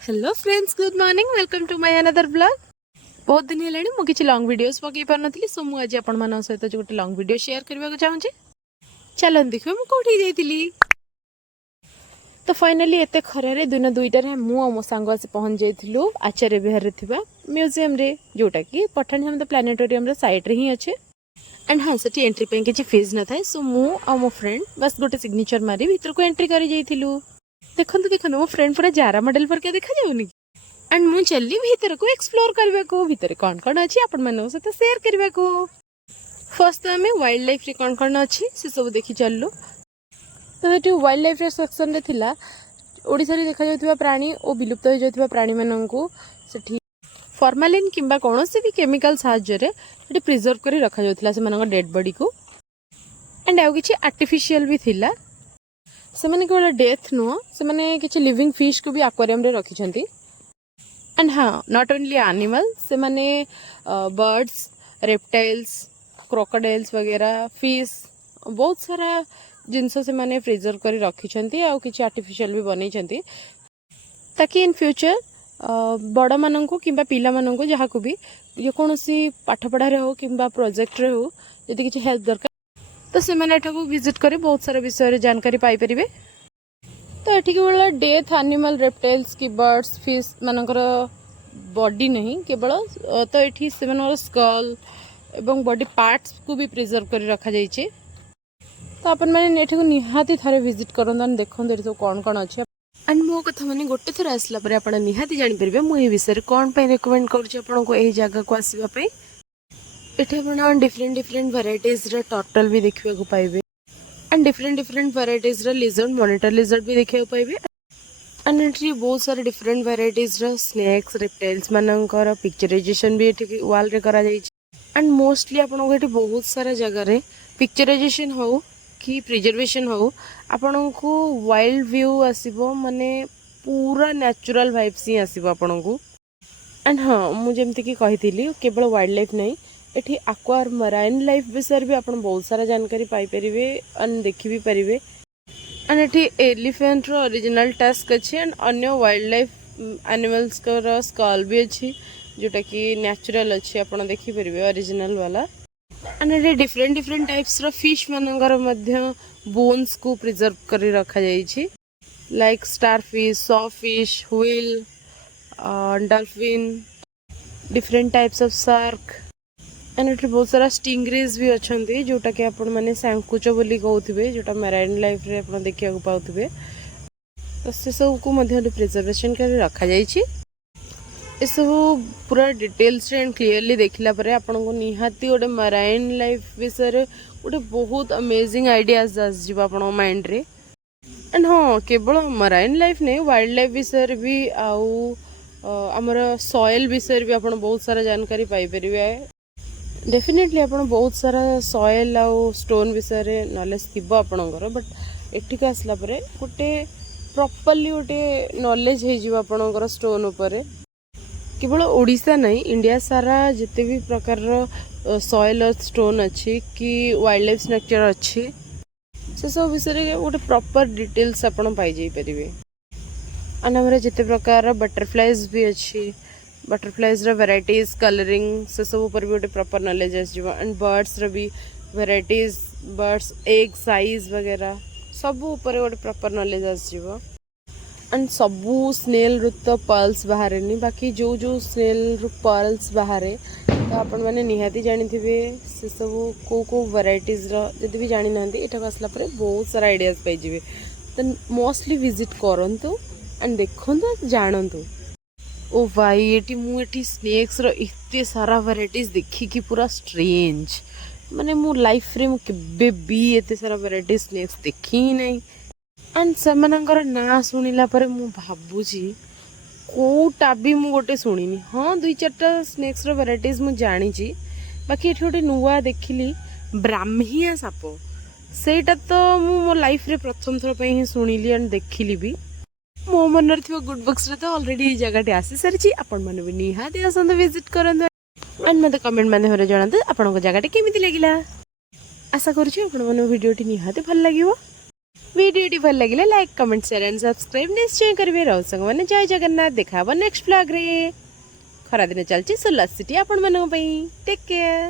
Hello friends, good morning, welcome to my another blog. बहुत दिन है मु किसी लॉन्ग वीडियोस पकई पार नी, सो मुझे आपण मान सहित जो गोटे लॉन्ग वीडियो शेयर करने को चाहूँगी। चलो देखिए मुझे कौटी जाइली। तो फाइनाली एत खरारे दिन दुईटार मो सांग आसी पहुँच जाइलु आचार्य विहार म्यूजियम रे, जोटा कि पठानी हम प्लानेटोरियम साइड ही अच्छे। एंड हाँ, से एंट्री पे किसी फीस न था, सो मु आ मो फ्रेंड बस गोटे सिग्नेचर मारी भीतर को एंट्री कर जाइलु। देखो देखो मो फ्रेंड पूरा जारा मॉडल पर क्या देखा जाऊनी। एंड मु चली भीतर को एक्सप्लोर करने को, भीतर कौन कौन अच्छी आपण मान सहित शेयर करने को। फर्स्ट तो आम वाइल्ड लाइफ रे कौन कौन अच्छी से सब देखी चलु। तो ये वाइल्ड लाइफ सेक्शन रे थिला ओडिसा रे देखा जाउथिबा प्राणी और विलुप्त हो जाउथिबा प्राणी माननकु सेठी फॉर्मालिन किंबा कोनोसी भी केमिकल साहाय्य रे सेठी प्रिजर्व करी रखा जाउथिला से मानक डेड बॉडी को। एंड आउ किछि आर्टिफिशियल भी थिला। से माने केवल डेथ नुह, से माने किछि लिविंग फिश को भी एक्वेरियम रे रखी छंती। एंड हाँ, नॉट ओनली एनिमल, से माने बर्ड्स, रेप्टाइल्स, क्रोकोडाइल्स वगैरह, फिश, बहुत सारा जिनस से माने प्रिजर्व करी रखी छंती। आ किछि आर्टिफिशियल भी बनै छंती, ताकि इन फ्यूचर बड़ माननकु किंबा पिला माननकु जहा को भी जे कोनोसी पाठ पढ़ा रे हो किंबा प्रोजेक्ट रे हो, यदि किछि हेल्प दरकार तो से माने एठाकू विजिट करे बहुत सारा विषय रे जानकारी पाई परिबे। तो ये केवल डेथ एनिमल, रेप्टाइल्स की बर्ड्स, फिश मानकर बॉडी नहीं केवल, तो ये से स्कल एवं बॉडी पार्ट्स को भी प्रिजर्व कर रखा जाइए। तो अपन मैंने ये निहाती थारे विजिट करन, देखो सब कौन कौन अच्छे। एंड मो कथा माने गोटे थर आसला परे आपण निहाती जानि परिबे मु ए विषय कौन पे रिकमेंड करूची आपन को एही जगह को आसीबा पे। एठे आपण डिफरेंट डिफरेंट वेराइटीज रे टर्टल भी देखिबा को पाइबे। एंड डिफरेंट डिफरेंट वेराइटीज रे लिजर्ड, मॉनिटर लिजर्ड भी देखिबा को पाइबे। एंड एठी बहुत सारे डिफरेंट वेराइटीज रे स्नेक्स, रेप्टाइल्स मानकर पिक्चराइजेशन भी एठी वॉल रे करा जाई छै। एंड मोस्टली आपन को एठी बहुत सारा जगह रे पिक्चराइजेशन हो कि प्रिजर्वेशन हो, आपन को वाइल्ड व्यू आसीबो, माने पूरा नेचुरल वाइब्स ही आसीबो आपन को। एंड हाँ, मु जेमति कि कहिथिली केवल वाइल्ड लाइफ नहीं, एठी एक्वा मराइन लाइफ विषय भी आपन बहुत सारा जानकारी पाई परिबे एंड देखि भी परिबे। एंड एठी एलिफेंट रो ओरिजिनल टस्क अछि एंड अन्य वाइल्ड लाइफ एनिमल्स को स्कल भी अछि, जोटा कि नेचुरल अछि, आपन देखि परिबे ओरिजिनल वाला। एंड एठी डिफरेंट डिफरेंट टाइप्स रो फिश मानकर मध्य बोन्स को प्रिजर्व करी रखा जाई छी, like star fish, saw fish, whale, dolphin, different types of shark. And एठी बहुत सारा स्टिंग्रेज भी अच्छे, जोटा कि आपण माने सांकुच बोली कहउथिबे, जोटा मेराइन लाइफ रे आपण देखिया को पाउथिबे। तो से सब को मध्य प्रिजर्वेशन कर रखा जाई छी। ए सब पूरा डिटेल्स एंड क्लियरली देखला परे आपण को निहाती गोटे मेराइन लाइफ विषय गोटे बहुत अमेजिंग आइडियाज आस जिबा आपण माइंड रे। एंड हाँ, केवल मेराइन लाइफ नहीं, वाइल्ड लाइफ विषय भी आउ हमर सॉइल विषय भी आपण बहुत सारा जानकारी पाई परिबे। डेफिनेटली आपन बहुत सारा सॉइल आउ स्टोन विषय रे नॉलेज थिबो आपनकर, बट एठिक आसला परे गोटे प्रॉपर्ली गोटे नॉलेज हे जिवो आपनकर स्टोन ऊपर। केवल ओडिशा नहीं, इंडिया सारा जिते भी प्रकार रो सॉइल और स्टोन अच्छी कि वाइल्ड लाइफ स्ट्रक्चर अच्छी, से सब विषय गोटे प्रॉपर डिटेल्स आपन पाई जाई परिबे। एंड हमरे जिते प्रकार बटरफ्लाइज भी अच्छी, बटरफ्लाइज रो वेराइटीज, कलरिंग, से सब ऊपर भी गोटे प्रॉपर नॉलेज आस जिवो। एंड बर्ड्स रो भी वेराइटीज, बर्ड्स एग साइज वगैरह सब ऊपर गोटे प्रॉपर नॉलेज आस जिवो। एंड सबू स्नेल रु तो पर्ल्स बाहर नहीं, बाकी जो जो स्नेल रु पर्ल्स बाहर तो आपण मैंने निहाती जानी थे से सब को वेराइटीज रदि भी जानी ना, यहाँ आसला बहुत सारा आइडियाज पाइबे। तो मोस्टली विजिट करंतु एंड देखंतु, जानतु। ओ भाई, ये मुझे स्नेक्स रो इतने सारा वेराइटीज देखिकी पूरा स्ट्रेंज, माने मो लाइफ रे केबे भी एते सारा वेराइटीज स्नेक्स देखी ही नहीं। एंड सेमानकर ना शुणिला परे मु भाबुची कोटा भी मु गोटे शुणिनी। हाँ, दुई चारटा स्नेक्स रो वेराइटीज मु जानी, बाकी एठी गोटे नुआ देखिली ब्राह्मिया साप, सेटा तो मो लाइफ रे प्रथम थर पे ही शुणिली एंड देखिली भी। मो मन गुड बुक्स रे तो ऑलरेडी जगह आसी सारी, आपण माने भी निहाती आसंत विजिट करंत। एंड मते कमेंट माध्यम जणातु आपण को जगह केमिति लागिला। आशा करूची आपण मन वीडियो टी निहाती भल लागिवो। वीडियोटी भल लगे like comment share and subscribe निश्चय करेंगे। रहु संग मैंने जय जगन्नाथ देखा नेक्स्ट ब्लॉग रे। खरा दिन चलती सो लस्सीटी आपण टेक केयर।